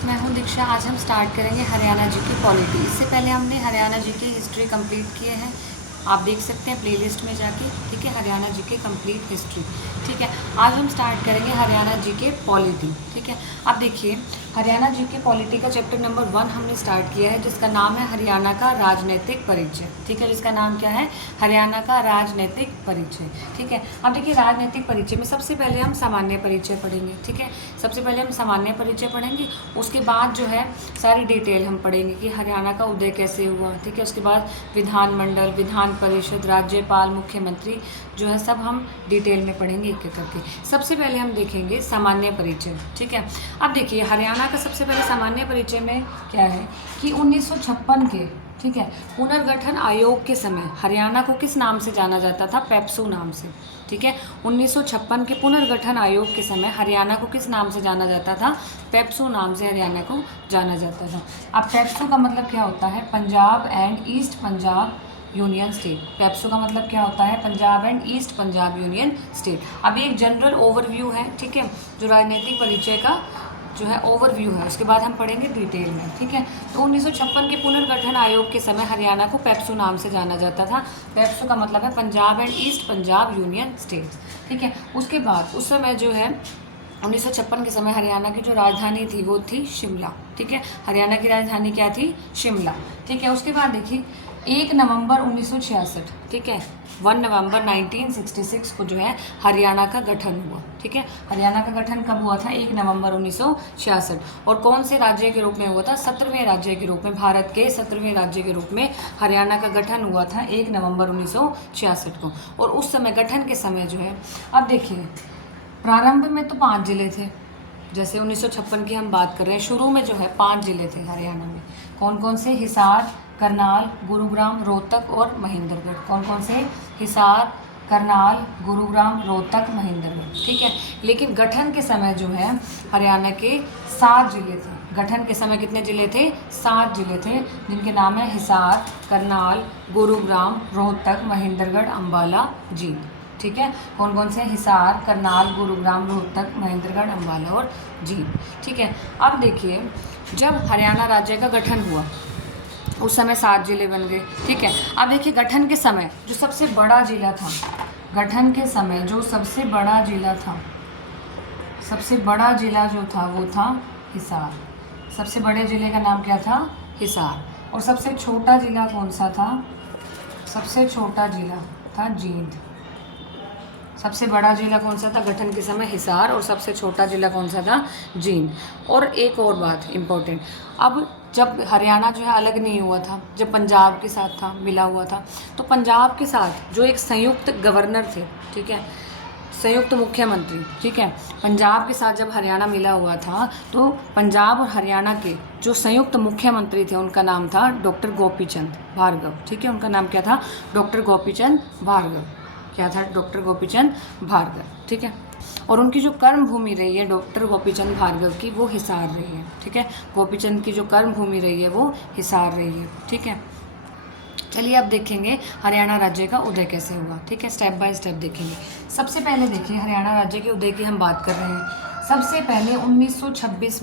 Friends, मैं हूं दीक्षा। आज हम स्टार्ट करेंगे हरियाणा जीके पॉलिटी। इससे पहले हमने हरियाणा जीके हिस्ट्री कंप्लीट किए हैं, आप देख सकते हैं प्लेलिस्ट में जाके। ठीक है, हरियाणा जीके कंप्लीट हिस्ट्री। ठीक है, आज हम स्टार्ट करेंगे हरियाणा जीके पॉलिटी। ठीक है, अब देखिए हरियाणा जीके पॉलिटी का चैप्टर नंबर 1 हमने स्टार्ट किया है, जिसका नाम है हरियाणा का राजनीतिक परिचय। ठीक है, जिसका नाम क्या है? हरियाणा का राजनीतिक परिचय। ठीक है, अब देखिए राजनीतिक परिचय में सबसे पहले हम सामान्य परिचय पढ़ेंगे। ठीक है, सबसे पहले हम सामान्य परिचय पढ़ेंगे, उसके बाद जो है सारी डिटेल हम पढ़ेंगे कि हरियाणा का उदय कैसे हुआ। ठीक है, उसके बाद विधानमंडल, विधान परिषद, राज्यपाल, मुख्यमंत्री जो है सब हम डिटेल में पढ़ेंगे एक एक करके। सबसे पहले हम देखेंगे सामान्य परिचय। ठीक है, अब देखिए हरियाणा का सबसे पहले सामान्य परिचय में क्या है कि 1956 के, ठीक है, पुनर्गठन आयोग के समय हरियाणा को किस नाम से जाना जाता था? पेप्सू नाम से। ठीक है, 1956 के पुनर्गठन आयोग के समय हरियाणा को किस नाम से जाना जाता था? पेप्सू नाम से हरियाणा को जाना जाता था। अब पेप्सू का मतलब क्या होता है? Punjab and east Punjab union state. PEPSU का मतलब क्या होता है? Punjab and east Punjab union state. अब एक जनरल ओवरव्यू है, ठीक है, जो राजनीतिक परिचय का जो है ओवरव्यू है, उसके बाद हम पढ़ेंगे डिटेल में। ठीक है, तो 1956 के पुनर्गठन आयोग के समय हरियाणा को पेप्सू नाम से जाना जाता था। पेप्सू का मतलब है Punjab and east Punjab union states. ठीक है, उसके बाद उस समय जो है 1956 के समय हरियाणा की जो राजधानी थी वो थी शिमला। ठीक है, हरियाणा की राजधानी क्या थी? शिमला। ठीक है, उसके बाद देखिए 1 नवंबर 1966, ठीक है, 1 नवंबर 1966 को जो है हरियाणा का गठन हुआ। ठीक है, हरियाणा का गठन कब हुआ था? 1 नवंबर 1966। और कौन से राज्य के रूप में हुआ था? 17वें राज्य के रूप में, भारत के 17वें राज्य के रूप में हरियाणा का गठन हुआ था 1 नवंबर 1966 को। और उस समय गठन के समय जो है, अब देखिए प्रारंभ में तो 5 जिले थे, जैसे 1956 की हम बात कर रहे हैं, शुरू में जो है 5 जिले थे हरियाणा में। कौन कौन से? हिसार, करनाल, गुरुग्राम, रोहतक और महेंद्रगढ़। कौन कौन से? हिसार, करनाल, गुरुग्राम, रोहतक, महेंद्रगढ़। ठीक है, लेकिन गठन के समय जो है हरियाणा के 7 जिले थे। गठन के समय कितने जिले थे? 7 जिले थे, जिनके नाम है हिसार, करनाल, गुरुग्राम, रोहतक, महेंद्रगढ़, अम्बाला, जींद। ठीक है, कौन कौन से? हिसार, करनाल, गुरुग्राम, रोहतक, महेंद्रगढ़, अम्बाला और जींद। ठीक है, अब देखिए जब हरियाणा राज्य का गठन हुआ उस समय 7 जिले बन गए। ठीक है, अब देखिए गठन के समय जो सबसे बड़ा जिला था, गठन के समय जो सबसे बड़ा जिला था, सबसे बड़ा जिला जो था वो था हिसार। सबसे बड़े जिले का नाम क्या था? हिसार। और सबसे छोटा जिला कौन सा था? सबसे छोटा जिला था जींद। सबसे बड़ा जिला कौन सा था गठन के समय? हिसार। और सबसे छोटा जिला कौन सा था? जींद। और एक और बात इम्पोर्टेंट, अब जब हरियाणा जो है अलग नहीं हुआ था, जब पंजाब के साथ था, मिला हुआ था, तो पंजाब के साथ जो एक संयुक्त गवर्नर थे, ठीक है, संयुक्त मुख्यमंत्री, ठीक है, पंजाब के साथ जब हरियाणा मिला हुआ था तो पंजाब और हरियाणा के जो संयुक्त मुख्यमंत्री थे उनका नाम था डॉक्टर गोपीचंद भार्गव। ठीक है, उनका नाम क्या था? डॉक्टर गोपीचंद भार्गव। क्या था? डॉक्टर गोपीचंद भार्गव। ठीक है, और उनकी जो कर्म भूमि रही है डॉक्टर गोपीचंद भार्गव की, वो हिसार रही है। ठीक है, गोपीचंद की जो कर्म भूमि रही है वो हिसार रही है। ठीक है, चलिए अब देखेंगे हरियाणा राज्य का उदय कैसे हुआ। ठीक है, स्टेप बाय स्टेप देखेंगे। सबसे पहले देखिए हरियाणा राज्य के उदय की हम बात कर रहे हैं। सबसे पहले 1926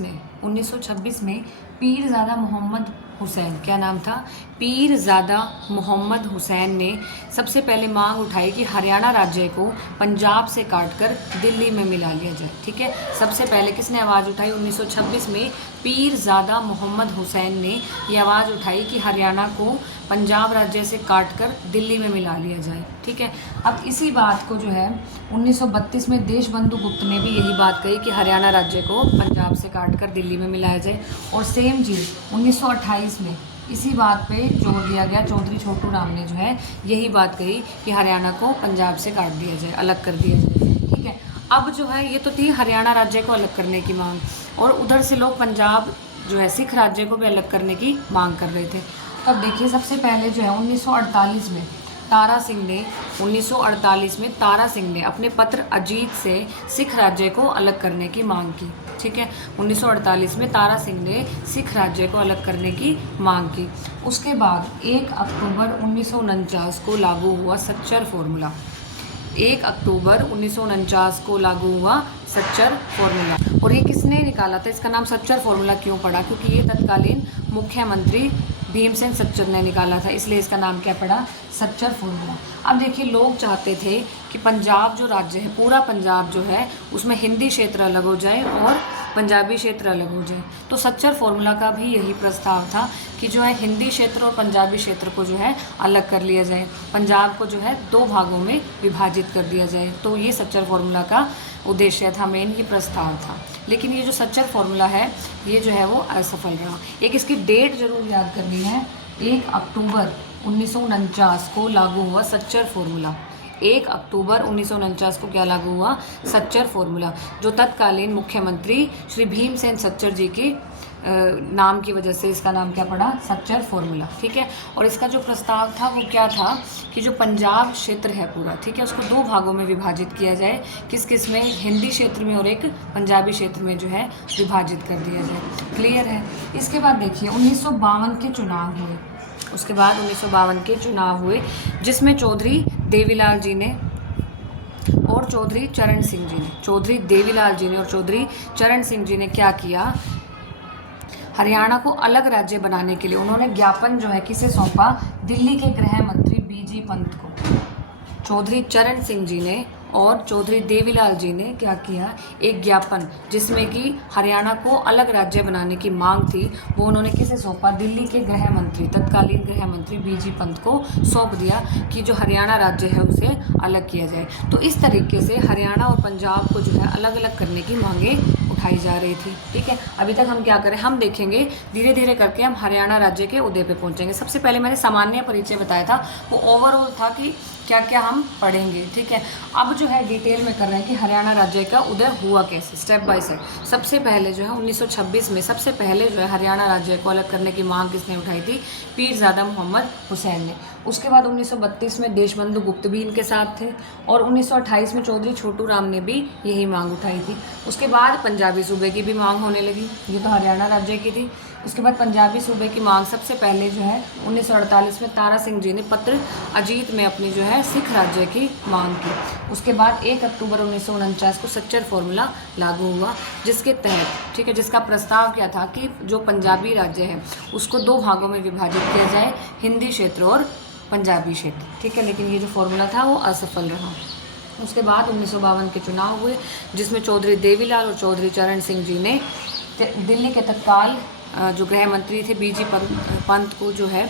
में पीरज़ादा मोहम्मद हुसैन, क्या नाम था? पीरज़ादा मोहम्मद हुसैन ने सबसे पहले मांग उठाई कि हरियाणा राज्य को पंजाब से काटकर दिल्ली में मिला लिया जाए। ठीक है, सबसे पहले किसने आवाज़ उठाई? 1926 में पीरज़ादा मोहम्मद हुसैन ने ये आवाज़ उठाई कि हरियाणा को पंजाब राज्य से काटकर दिल्ली में मिला लिया जाए। ठीक है, अब इसी बात को जो है 1932 में देशबंधु गुप्त ने भी यही बात कही कि हरियाणा राज्य को पंजाब से काटकर दिल्ली में मिलाया जाए। और सेम चीज़ 1928 में इसी बात पे जोर दिया गया, चौधरी छोटू राम ने जो है यही बात कही कि हरियाणा को पंजाब से काट दिया जाए, अलग कर दिया जाए। ठीक है, अब जो है ये तो थी हरियाणा राज्य को अलग करने की मांग, और उधर से लोग पंजाब जो है सिख राज्य को भी अलग करने की मांग कर रहे थे। तब देखिए सबसे पहले जो है 1948 में तारा सिंह ने अपने पत्र अजीत से सिख राज्य को अलग करने की मांग की। ठीक है, 1948 में तारा सिंह ने सिख राज्य को अलग करने की मांग की। उसके बाद 1 अक्टूबर 1949 को लागू हुआ सच्चर फॉर्मूला। 1 अक्टूबर 1949 को लागू हुआ सच्चर फॉर्मूला। और ये किसने निकाला था, इसका नाम सच्चर फॉर्मूला क्यों पड़ा, क्योंकि ये तत्कालीन मुख्यमंत्री भीमसेन सच्चर ने निकाला था, इसलिए इसका नाम क्या पड़ा, सच्चर फॉर्मूला। अब देखिए, लोग चाहते थे कि पंजाब जो राज्य है, पूरा पंजाब जो है, उसमें हिंदी क्षेत्र अलग हो जाए और पंजाबी क्षेत्र अलग हो जाए। तो सच्चर फॉर्मूला का भी यही प्रस्ताव था कि जो है हिंदी क्षेत्र और पंजाबी क्षेत्र को जो है अलग कर लिया जाए, पंजाब को जो है 2 भागों में विभाजित कर दिया जाए। तो ये सच्चर फॉर्मूला का उद्देश्य था, मेन ये प्रस्ताव था। लेकिन ये जो सच्चर फॉर्मूला है, ये जो है वो असफल रहा। एक इसकी डेट जरूर याद करनी है, 1 अक्टूबर 1949 को लागू हुआ सच्चर फॉर्मूला। 1 अक्टूबर 1949 को क्या लागू हुआ, सच्चर फॉर्मूला, जो तत्कालीन मुख्यमंत्री श्री भीमसेन सच्चर जी के नाम की वजह से इसका नाम क्या पड़ा, सच्चर फॉर्मूला। ठीक है। और इसका जो प्रस्ताव था वो क्या था कि जो पंजाब क्षेत्र है पूरा, ठीक है, उसको 2 भागों में विभाजित किया जाए। किस किस में, हिंदी क्षेत्र में और एक पंजाबी क्षेत्र में जो है विभाजित कर दिया जाए। क्लियर है। इसके बाद देखिए 1952 के चुनाव हुए। उसके बाद 1952 के चुनाव हुए, जिसमें चौधरी देवीलाल जी ने और चौधरी चरण सिंह जी ने, चौधरी देवीलाल जी ने और चौधरी चरण सिंह जी ने क्या किया, हरियाणा को अलग राज्य बनाने के लिए उन्होंने ज्ञापन जो है किसे सौंपा, दिल्ली के गृह मंत्री बीजी पंत को। चौधरी चरण सिंह जी ने और चौधरी देवीलाल जी ने क्या किया, एक ज्ञापन जिसमें कि हरियाणा को अलग राज्य बनाने की मांग थी, वो उन्होंने किसे सौंपा, दिल्ली के गृह मंत्री, तत्कालीन गृह मंत्री बीजी पंत को सौंप दिया कि जो हरियाणा राज्य है उसे अलग किया जाए। तो इस तरीके से हरियाणा और पंजाब को जो है अलग अलग करने की मांगे उठाई जा रही थी। ठीक है। अभी तक हम क्या करें, हम देखेंगे धीरे धीरे करके हम हरियाणा राज्य के उदय पे पहुंचेंगे। सबसे पहले मैंने सामान्य परिचय बताया था, वो ओवरऑल था कि क्या क्या हम पढ़ेंगे। ठीक है। अब जो है डिटेल में कर रहे हैं कि हरियाणा राज्य का उदय हुआ कैसे, स्टेप बाय स्टेप। सबसे पहले जो है 1926 में सबसे पहले जो है हरियाणा राज्य को अलग करने की मांग किसने उठाई थी, पीरजादा मोहम्मद हुसैन ने। उसके बाद 1932 में देशबंधु गुप्त भी इनके साथ थे और 1928 में चौधरी छोटू राम ने भी यही मांग उठाई थी। उसके बाद पंजाबी सूबे की भी मांग होने लगी, ये तो हरियाणा राज्य की थी। उसके बाद पंजाबी सूबे की मांग सबसे पहले जो है 1948 में तारा सिंह जी ने पत्र अजीत में अपनी जो है सिख राज्य की मांग की। उसके बाद 1 अक्टूबर 1949 को सच्चर फॉर्मूला लागू हुआ, जिसके तहत, ठीक है, जिसका प्रस्ताव क्या था कि जो पंजाबी राज्य है उसको 2 भागों में विभाजित किया जाए, हिंदी क्षेत्र और पंजाबी क्षेत्र। ठीक है। लेकिन ये जो फॉर्मूला था वो असफल रहा। उसके बाद 1952 के चुनाव हुए, जिसमें चौधरी देवीलाल और चौधरी चरण सिंह जी ने दिल्ली के तत्काल जो गृह मंत्री थे बीजी पंत को जो है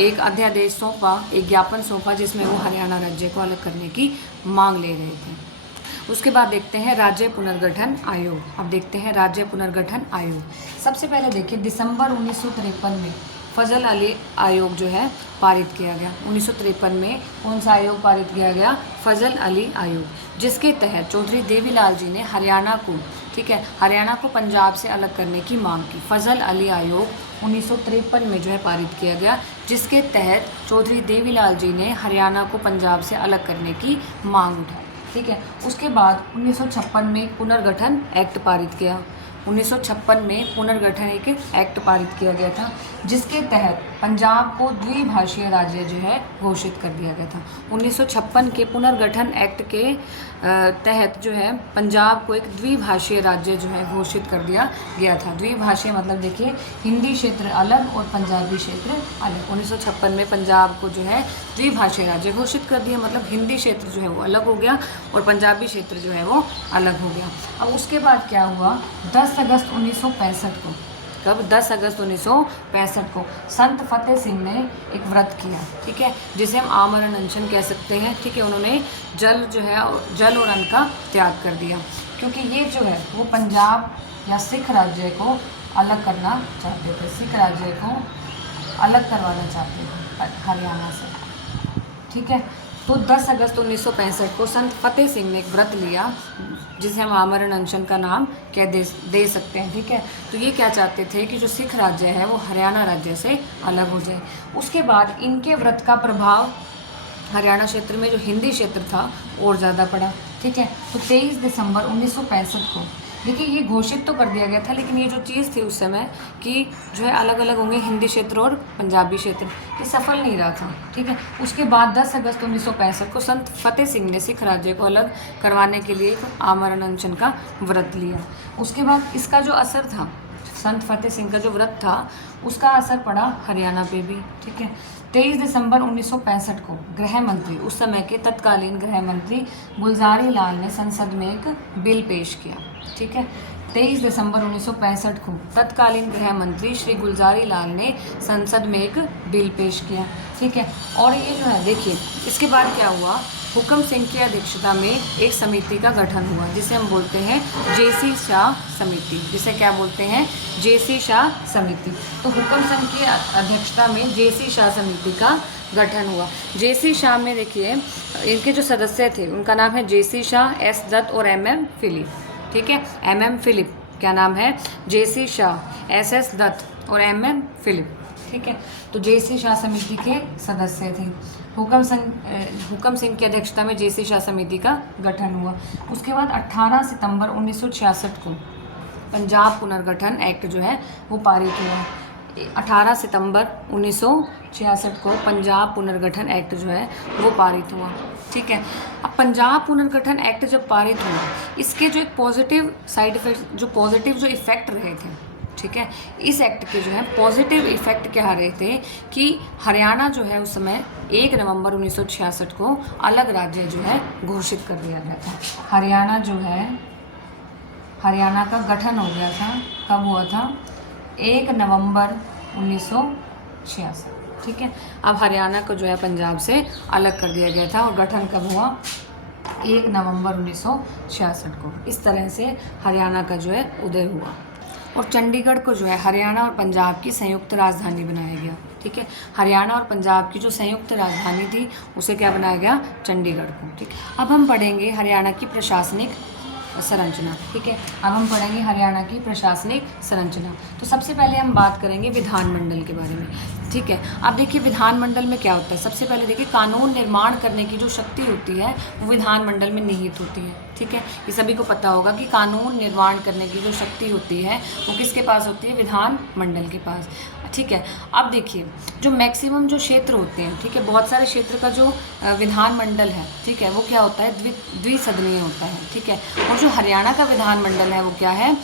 एक अध्यादेश सौंपा, एक ज्ञापन सौंपा, जिसमें वो हरियाणा राज्य को अलग करने की मांग ले रहे थे। उसके बाद देखते हैं राज्य पुनर्गठन आयोग। अब देखते हैं राज्य पुनर्गठन आयोग। सबसे पहले देखिए दिसंबर 1953 में फजल अली आयोग जो है पारित किया गया। 1953 में कौन सा आयोग पारित किया गया, फजल अली आयोग, जिसके तहत चौधरी देवीलाल जी ने हरियाणा को, ठीक है, हरियाणा को पंजाब से अलग करने की मांग की। फजल अली आयोग 1953 में जो है पारित किया गया, जिसके तहत चौधरी देवीलाल जी ने हरियाणा को पंजाब से अलग करने की मांग उठाई। ठीक है। उसके बाद 1956 में पुनर्गठन एक्ट पारित किया। 1956 में पुनर्गठन एक एक्ट पारित किया गया था, जिसके तहत पंजाब को द्विभाषीय राज्य जो है घोषित कर दिया गया था। 1956 के पुनर्गठन एक्ट के तहत जो है पंजाब को एक द्विभाषीय राज्य जो है घोषित कर दिया गया था। द्विभाषीय मतलब देखिए हिंदी क्षेत्र अलग और पंजाबी क्षेत्र अलग। 1956 में पंजाब को जो है द्विभाषीय राज्य घोषित कर दिया, मतलब हिंदी क्षेत्र जो है वो अलग हो गया और पंजाबी क्षेत्र जो है वो अलग हो गया। अब उसके बाद क्या हुआ, 10 अगस्त 1965 को, कब, 10 अगस्त 1965 को संत फतेह सिंह ने एक व्रत किया। ठीक है, जिसे हम आमरण अनशन कह सकते हैं। ठीक है। उन्होंने जल जो है, जल और अन्न का त्याग कर दिया, क्योंकि ये जो है वो पंजाब या सिख राज्य को अलग करना चाहते थे, सिख राज्य को अलग करवाना चाहते थे हरियाणा से। ठीक है। तो 10 अगस्त 1965 को संत फतेह सिंह ने एक व्रत लिया, जिसे हम आमरण अनशन का नाम क्या दे सकते हैं। ठीक है। तो ये क्या चाहते थे कि जो सिख राज्य है वो हरियाणा राज्य से अलग हो जाए। उसके बाद इनके व्रत का प्रभाव हरियाणा क्षेत्र में जो हिंदी क्षेत्र था और ज़्यादा पड़ा। ठीक है। तो 23 दिसंबर 1965 को देखिए ये घोषित तो कर दिया गया था, लेकिन ये जो चीज़ थी उस समय कि जो है अलग अलग होंगे हिंदी क्षेत्र और पंजाबी क्षेत्र, ये सफल नहीं रहा था। ठीक है, उसके बाद 10 अगस्त 1965 को संत फतेह सिंह ने सिख राज्य को अलग करवाने के लिए एक आमरण अनशन का व्रत लिया। उसके बाद इसका जो असर था, संत फतेह सिंह का जो व्रत था उसका असर पड़ा हरियाणा पे भी। ठीक है, 23 दिसंबर 1965 को गृह मंत्री, उस समय के तत्कालीन गृह मंत्री गुलजारी लाल ने संसद में एक बिल पेश किया। ठीक है, 23 दिसंबर 1965 को तत्कालीन गृह मंत्री श्री गुलजारी लाल ने संसद में एक बिल पेश किया। ठीक है, और ये जो है देखिए इसके बाद क्या हुआ, हुक्म सिंह की अध्यक्षता में एक समिति का गठन हुआ जिसे हम बोलते हैं जेसी शाह समिति, जिसे क्या बोलते हैं, जेसी शाह समिति। तो हुक्म सिंह की अध्यक्षता में जेसी शाह समिति का गठन हुआ। जेसी शाह में देखिए इनके जो सदस्य थे उनका नाम है जेसी शाह, एस दत्त और MM फिलिप। ठीक है, MM फिलिप, क्या नाम है, जेसी शाह, SS दत्त और MM फिलिप। ठीक है, तो जेसी शाह समिति के सदस्य थे। हुक्म सिंह की अध्यक्षता में जेसी शाह समिति का गठन हुआ। उसके बाद 18 सितंबर 1966 को पंजाब पुनर्गठन एक्ट जो है वो पारित हुआ। 18 सितंबर 1966 को पंजाब पुनर्गठन एक्ट जो है वो पारित हुआ। ठीक है, अब पंजाब पुनर्गठन एक्ट जब पारित हुआ, इसके जो एक पॉजिटिव साइड इफेक्ट, जो पॉजिटिव जो इफेक्ट रहे थे, ठीक है, इस एक्ट के जो है पॉजिटिव इफेक्ट क्या रहे थे कि हरियाणा जो है उस समय 1 नवंबर 1966 को अलग राज्य जो है घोषित कर दिया गया था। हरियाणा जो है, हरियाणा का गठन हो गया था, कब हुआ था, 1 नवंबर 1966। ठीक है, अब हरियाणा को जो है पंजाब से अलग कर दिया गया था और गठन कब हुआ, 1 नवंबर 1966 को। इस तरह से हरियाणा का जो है उदय हुआ और चंडीगढ़ को जो है हरियाणा और पंजाब की संयुक्त राजधानी बनाया गया। ठीक है, हरियाणा और पंजाब की जो संयुक्त राजधानी थी उसे क्या बनाया गया, चंडीगढ़ को। ठीक, अब हम पढ़ेंगे हरियाणा की प्रशासनिक संरचना। ठीक है, अब हम पढ़ेंगे हरियाणा की प्रशासनिक संरचना। तो सबसे पहले हम बात करेंगे विधानमंडल के बारे में। ठीक है, अब देखिए विधानमंडल में क्या होता है, सबसे पहले देखिए कानून निर्माण करने की जो शक्ति होती है वो विधानमंडल में निहित होती है। ठीक है, ये सभी को पता होगा कि कानून निर्माण करने की जो शक्ति होती है वो किसके पास होती है, विधानमंडल के पास। ठीक है, अब देखिए जो मैक्सिमम जो क्षेत्र होते हैं, ठीक है, बहुत सारे क्षेत्र का जो विधानमंडल है, ठीक है, वो क्या होता है, द्विसदनीय होता है। ठीक है, और जो हरियाणा का विधानमंडल है वो क्या है,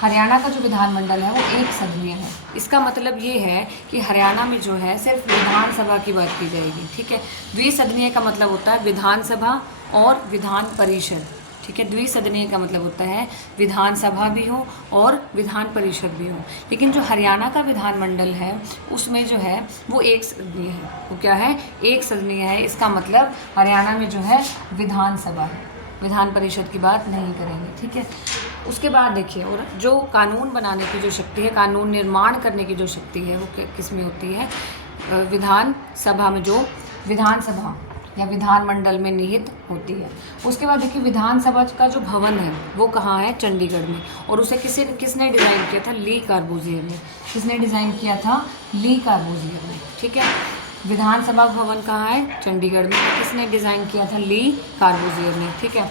हरियाणा का जो विधानमंडल है वो एक सदनीय है। इसका मतलब ये है कि हरियाणा में जो है सिर्फ विधानसभा की बात की जाएगी। ठीक है, द्विसदनीय का मतलब होता है विधानसभा और विधान परिषद। ठीक है, द्विसदनीय का मतलब होता है विधानसभा भी हो और विधान परिषद भी हो। लेकिन जो हरियाणा का विधानमंडल है उसमें जो है वो एक सदनीय है। वो क्या है, एक सदनीय है। इसका मतलब हरियाणा में जो है विधानसभा है, विधान परिषद की बात नहीं करेंगे। ठीक है, उसके बाद देखिए और जो कानून बनाने की जो शक्ति है, कानून निर्माण करने की जो शक्ति है वो किस में होती है, विधानसभा में, जो विधानसभा या विधानमंडल में निहित होती है। उसके बाद देखिए विधानसभा का जो भवन है वो कहाँ है, चंडीगढ़ में। और उसे किसने डिज़ाइन किया था, ली कार्बूजियर ने। किसने डिज़ाइन किया था, ली कार्बूजियर ने। ठीक है, विधानसभा भवन कहाँ है, चंडीगढ़ में। किसने डिज़ाइन किया था, ली कार्बूजियर ने। ठीक है,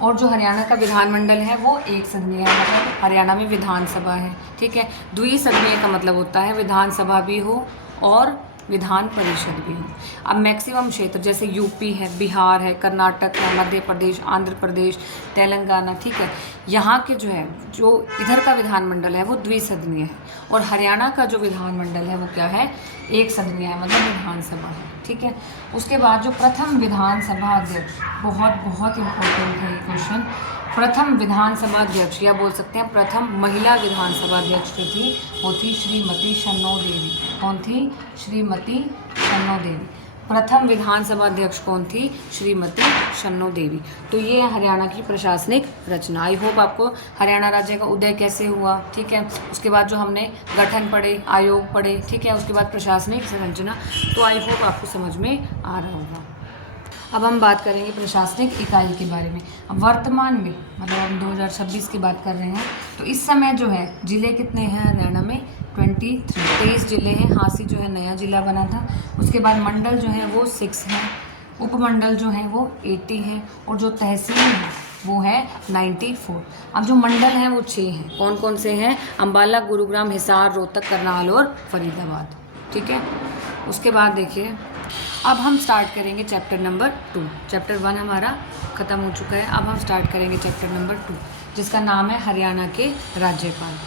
और जो हरियाणा का विधानमंडल है वो एक सदनीय है, मतलब हरियाणा में विधानसभा है। ठीक है, द्विसदनीय का मतलब होता है विधानसभा भी हो और विधान परिषद भी हो। अब मैक्सिमम क्षेत्र जैसे यूपी है, बिहार है, कर्नाटक है, मध्य प्रदेश, आंध्र प्रदेश, तेलंगाना, ठीक है, यहाँ के जो है, जो इधर का विधानमंडल है वो द्विसदनीय है और हरियाणा का जो विधानमंडल है वो क्या है, एक सदनीय है, मतलब विधानसभा है। ठीक है, उसके बाद जो प्रथम विधानसभा अध्यक्ष, बहुत इम्पोर्टेंट है ये क्वेश्चन। प्रथम विधानसभा अध्यक्ष या बोल सकते हैं प्रथम महिला विधानसभा अध्यक्ष जो थी वो थी श्रीमती शन्नो देवी। कौन थी, श्रीमती शन्नो देवी। प्रथम विधानसभा अध्यक्ष कौन थी, श्रीमती शन्नो देवी। तो ये है हरियाणा की प्रशासनिक रचना। आई होप आपको हरियाणा राज्य का उदय कैसे हुआ, ठीक है, उसके बाद जो हमने गठन पढ़े, आयोग पढ़े, ठीक है, उसके बाद प्रशासनिक संरचना, तो आई होप आपको समझ में आ रहा होगा। अब हम बात करेंगे प्रशासनिक इकाई के बारे में। अब वर्तमान में, मतलब हम 2026 की बात कर रहे हैं, तो इस समय जो है जिले कितने हैं हरियाणा में, 23 जिले हैं। हांसी जो है नया जिला बना था। उसके बाद मंडल जो है वो 6 हैं, उपमंडल जो है वो 80 हैं और जो तहसील है, वो है 94। अब जो मंडल हैं वो 6 हैं। कौन कौन से हैं? अम्बाला, गुरुग्राम, हिसार, रोहतक, करनाल और फरीदाबाद। ठीक है, उसके बाद देखिए अब हम स्टार्ट करेंगे चैप्टर नंबर 2। चैप्टर 1 हमारा ख़त्म हो चुका है। अब हम स्टार्ट करेंगे चैप्टर नंबर 2 जिसका नाम है हरियाणा के राज्यपाल।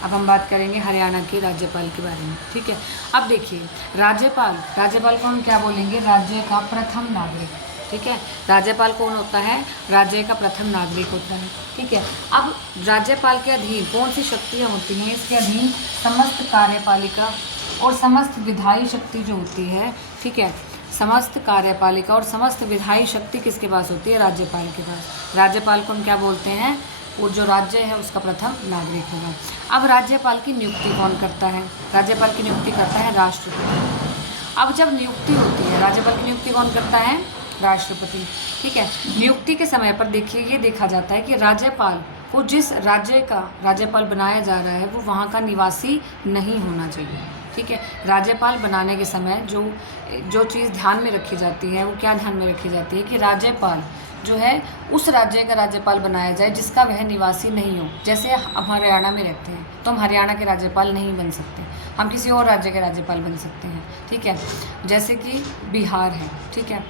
अब हम बात करेंगे हरियाणा के राज्यपाल के बारे में। ठीक है, अब देखिए राज्यपाल को हम क्या बोलेंगे? राज्य का प्रथम नागरिक। ठीक है, राज्यपाल कौन होता है? राज्य का प्रथम नागरिक होता है। ठीक है, अब राज्यपाल के अधीन कौन सी शक्तियाँ होती हैं? इसके अधीन समस्त कार्यपालिका और समस्त विधायी शक्ति जो होती है। ठीक है, समस्त कार्यपालिका और समस्त विधायी शक्ति किसके पास होती है? राज्यपाल के पास। राज्यपाल को हम क्या बोलते हैं? वो जो राज्य है उसका प्रथम नागरिक होगा। अब राज्यपाल की नियुक्ति कौन करता है? राज्यपाल की नियुक्ति करता है राष्ट्रपति। अब जब नियुक्ति होती है, राज्यपाल की नियुक्ति कौन करता है? राष्ट्रपति। ठीक है, नियुक्ति के समय पर देखिए ये देखा जाता है कि राज्यपाल को जिस राज्य का राज्यपाल बनाया जा रहा है वो वहाँ का निवासी नहीं होना चाहिए। ठीक है, राज्यपाल बनाने के समय जो चीज़ ध्यान में रखी जाती है वो क्या ध्यान में रखी जाती है कि राज्यपाल जो है उस राज्य का राज्यपाल बनाया जाए जिसका वह निवासी नहीं हो। जैसे हम हरियाणा में रहते हैं तो हम हरियाणा के राज्यपाल नहीं बन सकते, हम किसी और राज्य के राज्यपाल बन सकते हैं। ठीक है, जैसे कि बिहार है, ठीक है,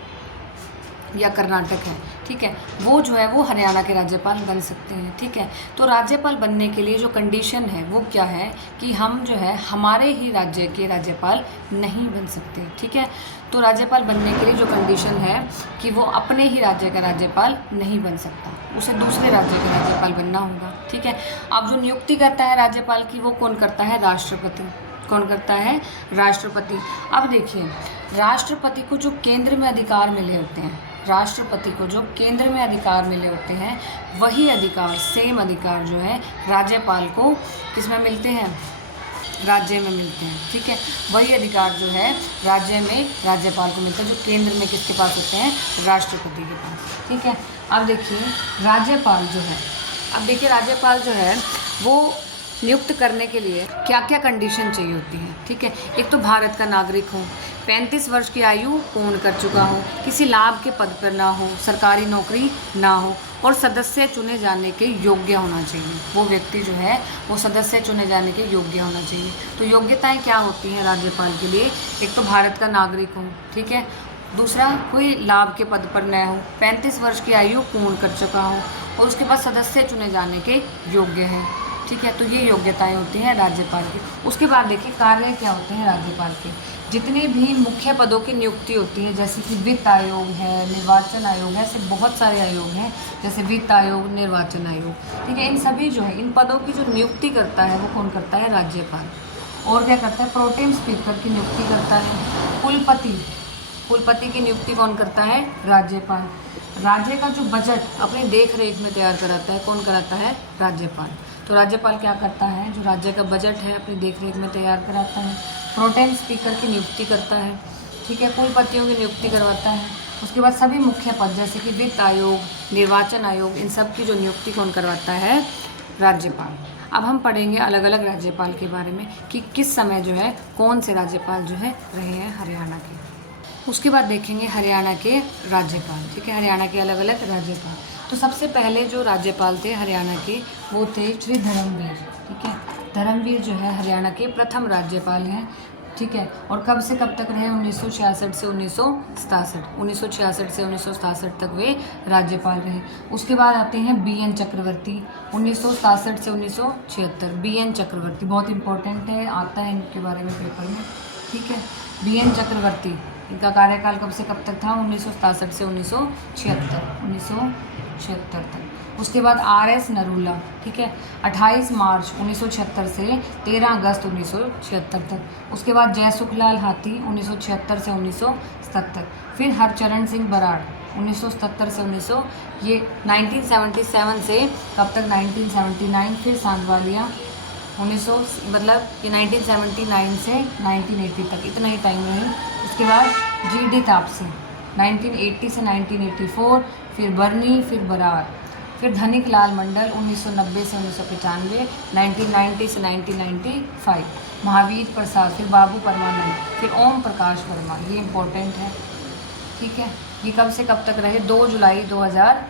या कर्नाटक है। ठीक है, वो जो है वो हरियाणा के राज्यपाल बन सकते हैं। ठीक है, तो राज्यपाल बनने के लिए जो कंडीशन है वो क्या है कि हम जो है हमारे ही राज्य के राज्यपाल नहीं बन सकते। ठीक है, तो राज्यपाल बनने के लिए जो कंडीशन है कि वो अपने ही राज्य का राज्यपाल नहीं बन सकता, उसे दूसरे राज्य का राज्यपाल बनना होगा। ठीक है, अब जो नियुक्ति करता है राज्यपाल की वो कौन करता है? राष्ट्रपति। कौन करता है? राष्ट्रपति। अब देखिए राष्ट्रपति को जो केंद्र में अधिकार मिले होते हैं, राष्ट्रपति को जो केंद्र में अधिकार मिले होते हैं वही अधिकार, सेम अधिकार जो है राज्यपाल को किस में मिलते हैं? राज्य में मिलते हैं। ठीक है, वही अधिकार जो है राज्य में राज्यपाल को मिलता है जो केंद्र में किसके पास होते हैं? राष्ट्रपति के पास। ठीक है, अब देखिए राज्यपाल जो है, अब देखिए राज्यपाल जो है वो नियुक्त करने के लिए क्या क्या कंडीशन चाहिए होती हैं। ठीक है, एक तो भारत का नागरिक हो, 35 वर्ष की आयु पूर्ण कर चुका हो, किसी लाभ के पद पर ना हो, सरकारी नौकरी ना हो और सदस्य चुने जाने के योग्य होना चाहिए। वो व्यक्ति जो है वो सदस्य चुने जाने के योग्य होना चाहिए। तो योग्यताएं क्या होती हैं राज्यपाल के लिए? एक तो भारत का नागरिक हो, ठीक है, दूसरा कोई लाभ के पद पर न हो, 35 वर्ष की आयु पूर्ण कर चुका हो और उसके बाद सदस्य चुने जाने के योग्य है। ठीक है, तो ये योग्यताएं होती हैं राज्यपाल की। उसके बाद देखिए कार्य क्या होते हैं राज्यपाल के। जितने भी मुख्य पदों की नियुक्ति होती है जैसे कि वित्त आयोग है, निर्वाचन आयोग है, ऐसे बहुत सारे आयोग हैं जैसे वित्त आयोग, निर्वाचन आयोग। ठीक है, इन सभी जो है इन पदों की जो नियुक्ति करता है वो कौन करता है? राज्यपाल। और क्या करता है? प्रोटेम स्पीकर की नियुक्ति करता है। कुलपति की नियुक्ति कौन करता है? राज्यपाल। राज्य का जो बजट अपनी देख रेख में तैयार कराता है कौन कराता है? राज्यपाल। तो राज्यपाल क्या करता है? जो राज्य का बजट है अपनी देख रेख में तैयार कराता है, प्रोटेम स्पीकर की नियुक्ति करता है, ठीक है, कुलपतियों की नियुक्ति करवाता है। उसके बाद सभी मुख्य पद जैसे कि वित्त आयोग, निर्वाचन आयोग, इन सब की जो नियुक्ति कौन करवाता है? राज्यपाल। अब हम पढ़ेंगे अलग अलग राज्यपाल के बारे में कि किस समय जो है कौन से राज्यपाल जो है रहे हैं हरियाणा के। उसके बाद देखेंगे हरियाणा के राज्यपाल। ठीक है, हरियाणा के अलग अलग राज्यपाल। तो सबसे पहले जो राज्यपाल थे हरियाणा के वो थे श्री धर्मवीर। ठीक है, धर्मवीर जो है हरियाणा के प्रथम राज्यपाल हैं। ठीक है, और कब से कब तक रहे? 1966 से 1967। 1966 से 1967 तक वे राज्यपाल रहे। उसके बाद आते हैं BN चक्रवर्ती, 1967 से 1976। BN चक्रवर्ती बहुत इंपॉर्टेंट है, आता है इनके बारे में पेपर में। ठीक है, BN चक्रवर्ती, इनका कार्यकाल कब से कब तक था? 1967 से 1976 तक। उसके बाद RS नरूला, ठीक है, 28 मार्च 1976 से 13 अगस्त 1976 तक। उसके बाद जय सुखलाल हाथी 1976 से 1977। फिर हरचरण सिंह बराड़ 1977 से 1977 से कब तक? 1979। फिर सांधवालिया 1979 से 1980 तक, इतना ही टाइम रही। उसके बाद GD तापसी 1980 से 1984। फिर बर्नी, फिर बरार, फिर धनिक लाल मंडल 1990 से 1995, 1990 से 1995। महावीर प्रसाद, फिर बाबू परमानंद, फिर ओम प्रकाश वर्मा, ये इम्पोर्टेंट है। ठीक है, ये कब से कब तक रहे? 2 जुलाई 2000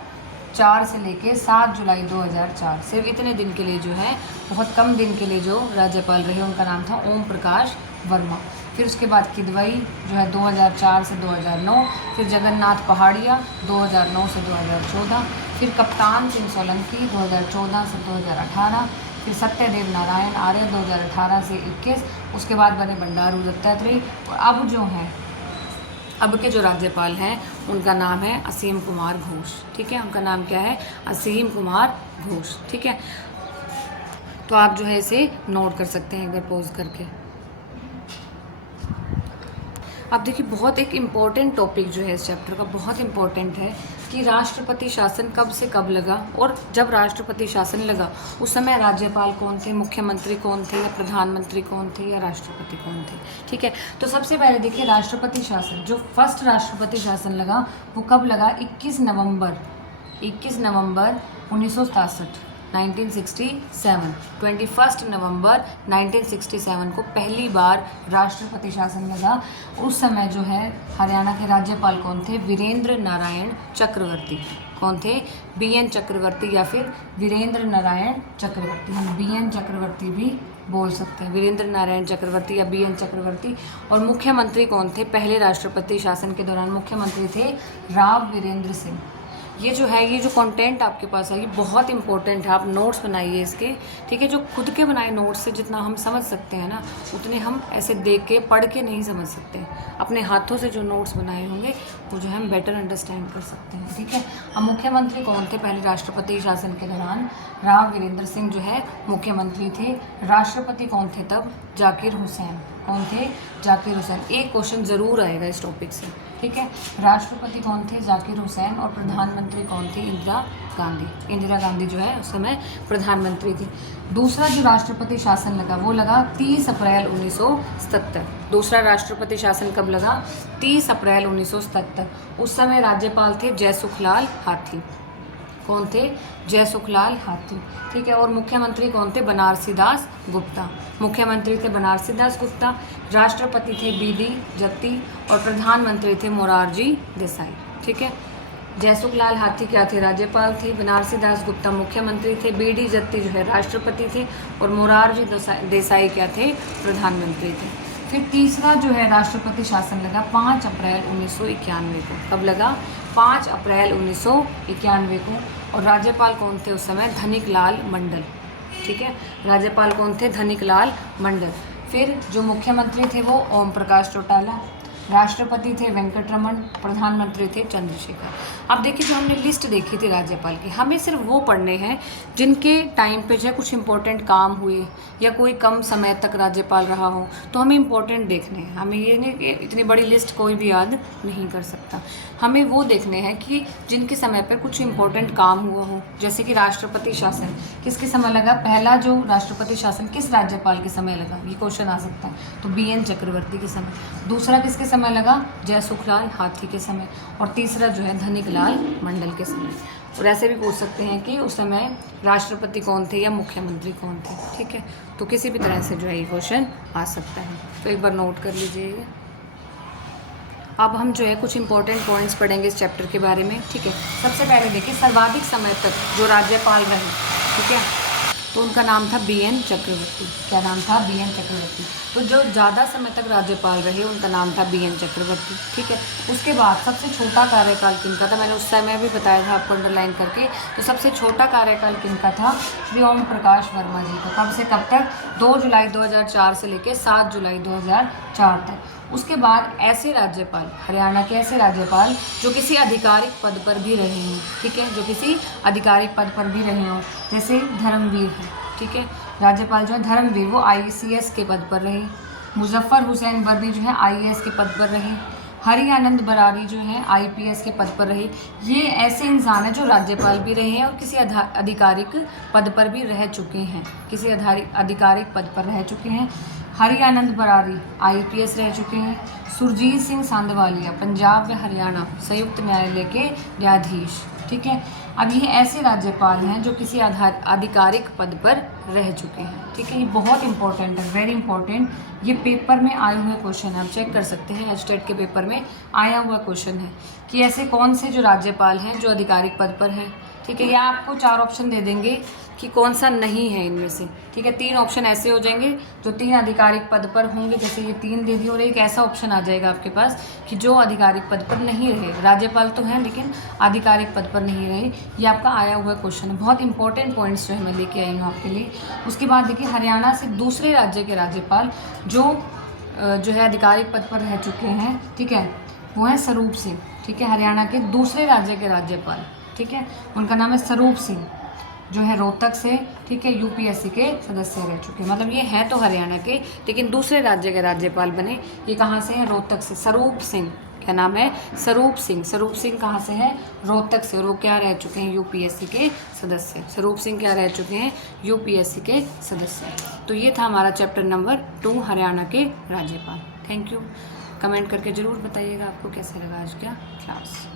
2004 से लेके 7 जुलाई 2004, सिर्फ इतने दिन के लिए जो है, बहुत कम दिन के लिए जो राज्यपाल रहे उनका नाम था ओम प्रकाश वर्मा। फिर उसके बाद किदवई जो है 2004 से 2009, फिर जगन्नाथ पहाड़िया 2009 से 2014, फिर कप्तान सिंह सोलंकी 2014 से 2018, फिर सत्यदेव नारायण आर्य 2018 से 21, उसके बाद बने बंडारू दत्तात्रेय। और अब जो हैं, अब के जो राज्यपाल हैं उनका नाम है असीम कुमार घोष। ठीक है, उनका नाम क्या है? असीम कुमार घोष। ठीक है, तो आप जो है इसे नोट कर सकते हैं एक बार पॉज करके। अब देखिए, बहुत एक इम्पॉर्टेंट टॉपिक जो है इस चैप्टर का, बहुत इम्पॉर्टेंट है कि राष्ट्रपति शासन कब से कब लगा, और जब राष्ट्रपति शासन लगा उस समय राज्यपाल कौन थे, मुख्यमंत्री कौन थे, या प्रधानमंत्री कौन थे, या राष्ट्रपति कौन थे। ठीक है, तो सबसे पहले देखिए राष्ट्रपति शासन, जो फर्स्ट राष्ट्रपति शासन लगा वो कब लगा? 21 नवंबर 1967, 1967, 21 नवंबर 1967 को पहली बार राष्ट्रपति शासन लगा। उस समय जो है हरियाणा के राज्यपाल कौन थे? वीरेंद्र नारायण चक्रवर्ती। कौन थे? BN चक्रवर्ती या फिर वीरेंद्र नारायण चक्रवर्ती। हम BN चक्रवर्ती भी बोल सकते हैं, वीरेंद्र नारायण चक्रवर्ती या BN चक्रवर्ती। और मुख्यमंत्री कौन थे? पहले राष्ट्रपति शासन के दौरान मुख्यमंत्री थे राव वीरेंद्र सिंह। ये जो है, ये जो कंटेंट आपके पास है ये बहुत इंपॉर्टेंट है, आप नोट्स बनाइए इसके। ठीक है, जो खुद के बनाए नोट्स से जितना हम समझ सकते हैं ना, उतने हम ऐसे देख के पढ़ के नहीं समझ सकते। अपने हाथों से जो नोट्स बनाए होंगे वो जो है हम बेटर अंडरस्टैंड कर सकते हैं। ठीक है, अब मुख्यमंत्री कौन थे पहले राष्ट्रपति शासन के दौरान? राव वीरेंद्र सिंह जो है मुख्यमंत्री थे। राष्ट्रपति कौन थे तब? जाकिर हुसैन। कौन थे? जाकिर हुसैन। एक क्वेश्चन ज़रूर आएगा इस टॉपिक से। ठीक है, राष्ट्रपति कौन थे? जाकिर हुसैन। और प्रधानमंत्री कौन थी? इंदिरा गांधी। इंदिरा गांधी जो है उस समय प्रधानमंत्री थी। दूसरा जो राष्ट्रपति शासन लगा वो लगा 30 अप्रैल 1977। दूसरा राष्ट्रपति शासन कब लगा? 30 अप्रैल 1977। उस समय राज्यपाल थे जयसुखलाल हाथी। कौन थे? जयसुखलाल हाथी। ठीक है, और मुख्यमंत्री कौन थे? बनारसी दास गुप्ता। मुख्यमंत्री थे बनारसी दास गुप्ता। राष्ट्रपति थे BD जत्ती और प्रधानमंत्री थे मोरारजी देसाई। ठीक है, जयसुखलाल हाथी क्या थे? राज्यपाल थे। बनारसी दास गुप्ता मुख्यमंत्री थे। BD जत्ती जो है राष्ट्रपति थे। और मोरारजी देसाई क्या थे? प्रधानमंत्री थे। फिर तीसरा जो है राष्ट्रपति शासन लगा 5 अप्रैल 1991 को। कब लगा? 5 अप्रैल 1991 को। और राज्यपाल कौन थे उस समय? धनिक लाल मंडल। ठीक है, राज्यपाल कौन थे? धनिक लाल मंडल। फिर जो मुख्यमंत्री थे वो ओम प्रकाश चौटाला। राष्ट्रपति थे वेंकटरमण। प्रधानमंत्री थे चंद्रशेखर। अब देखिए, जो हमने लिस्ट देखी थी राज्यपाल की, हमें सिर्फ वो पढ़ने हैं जिनके टाइम पे जो कुछ इंपॉर्टेंट काम हुए या कोई कम समय तक राज्यपाल रहा हो, तो हमें इंपॉर्टेंट देखने हैं। हमें ये नहीं कि इतनी बड़ी लिस्ट कोई भी याद नहीं कर सकता। हमें वो देखने हैं कि जिनके समय पर कुछ इंपॉर्टेंट काम हुआ हो। जैसे कि राष्ट्रपति शासन किसके समय लगा? पहला जो राष्ट्रपति शासन किस राज्यपाल के समय लगा? ये क्वेश्चन आ सकता है, तो BN चक्रवर्ती के समय। दूसरा किसके समय लगा? जयसुखलाल हाथी के समय। और तीसरा जो है धनिक लाल मंडल के समय। और ऐसे भी पूछ सकते हैं कि उस समय राष्ट्रपति कौन थे या मुख्यमंत्री कौन थे। ठीक है, तो किसी भी तरह से जो है ये क्वेश्चन आ सकता है, तो एक बार नोट कर लीजिए। अब हम जो है कुछ इंपॉर्टेंट पॉइंट्स पढ़ेंगे इस चैप्टर के बारे में। ठीक है, सबसे पहले देखिए सर्वाधिक समय तक जो राज्यपाल रहे, ठीक है, तो उनका नाम था BN चक्रवर्ती। क्या नाम था? BN चक्रवर्ती। तो जो ज़्यादा समय तक राज्यपाल रहे उनका नाम था BN चक्रवर्ती। ठीक है, उसके बाद सबसे छोटा कार्यकाल किनका था? मैंने उस समय भी बताया था आपको अंडरलाइन करके। तो सबसे छोटा कार्यकाल किनका था? श्री ओम प्रकाश वर्मा जी का। कब से कब तक? 2 जुलाई 2004 से लेकर 7 जुलाई 2004 तक। उसके बाद ऐसे राज्यपाल, हरियाणा के ऐसे राज्यपाल जो किसी आधिकारिक पद पर भी रहे हों। ठीक है, जो किसी आधिकारिक पद पर भी रहे हों, जैसे धर्मवीर है। ठीक है, राज्यपाल जो है धर्मवीर, वो ICS के पद पर रहे। मुजफ्फर हुसैन बर्दी जो है IAS के पद पर रहे। हरि आनंद बरारी जो हैं IPS के पद पर रहे। ये ऐसे इंसान हैं जो राज्यपाल भी रहे हैं और किसी आधिकारिक पद पर भी रह चुके हैं, किसी आधिकारिक पद पर रह चुके हैं। हरि आनंद बरारी IPS रह चुके हैं। सुरजीत सिंह सांधवालिया पंजाब व हरियाणा संयुक्त न्यायालय के न्यायाधीश। ठीक है, अब ये ऐसे राज्यपाल हैं जो किसी आधिकारिक पद पर रह चुके हैं। ठीक है, ये बहुत इंपॉर्टेंट है, वेरी इंपॉर्टेंट। ये पेपर में आए हुए क्वेश्चन है, आप चेक कर सकते हैं। HTET के पेपर में आया हुआ क्वेश्चन है कि ऐसे कौन से जो राज्यपाल हैं जो आधिकारिक पद पर हैं। ठीक ठीक है। या आपको 4 ऑप्शन दे देंगे कि कौन सा नहीं है इनमें से, ठीक है। 3 ऑप्शन ऐसे हो जाएंगे जो 3 आधिकारिक पद पर होंगे, जैसे ये 3 दे दिए, और एक ऐसा ऑप्शन आ जाएगा आपके पास कि जो आधिकारिक पद पर नहीं रहे, राज्यपाल तो हैं लेकिन आधिकारिक पद पर नहीं रहे। ये आपका आया हुआ क्वेश्चन है, बहुत इंपॉर्टेंट पॉइंट्स जो है मैं लेके आई हूँ आपके लिए। उसके बाद देखिए, हरियाणा से दूसरे राज्य के राज्यपाल जो है आधिकारिक पद पर रह चुके हैं, ठीक है, वो है स्वरूप सिंह, ठीक है। हरियाणा के दूसरे राज्य के राज्यपाल, ठीक है, उनका नाम है स्वरूप सिंह, जो है रोहतक से, ठीक है, यूपीएससी के सदस्य रह चुके हैं। मतलब ये है तो हरियाणा के, लेकिन दूसरे राज्य के राज्यपाल बने। ये कहाँ से हैं? रोहतक से। स्वरूप सिंह, क्या नाम है? स्वरूप सिंह। स्वरूप सिंह कहाँ से है? रोहतक से। और वो क्या रह चुके हैं? यूपीएससी के सदस्य। स्वरूप सिंह क्या रह चुके हैं? यूपीएससी के सदस्य। तो ये था हमारा चैप्टर नंबर 2, हरियाणा के राज्यपाल। Thank you. कमेंट करके ज़रूर बताइएगा आपको कैसा लगा आज का क्लास।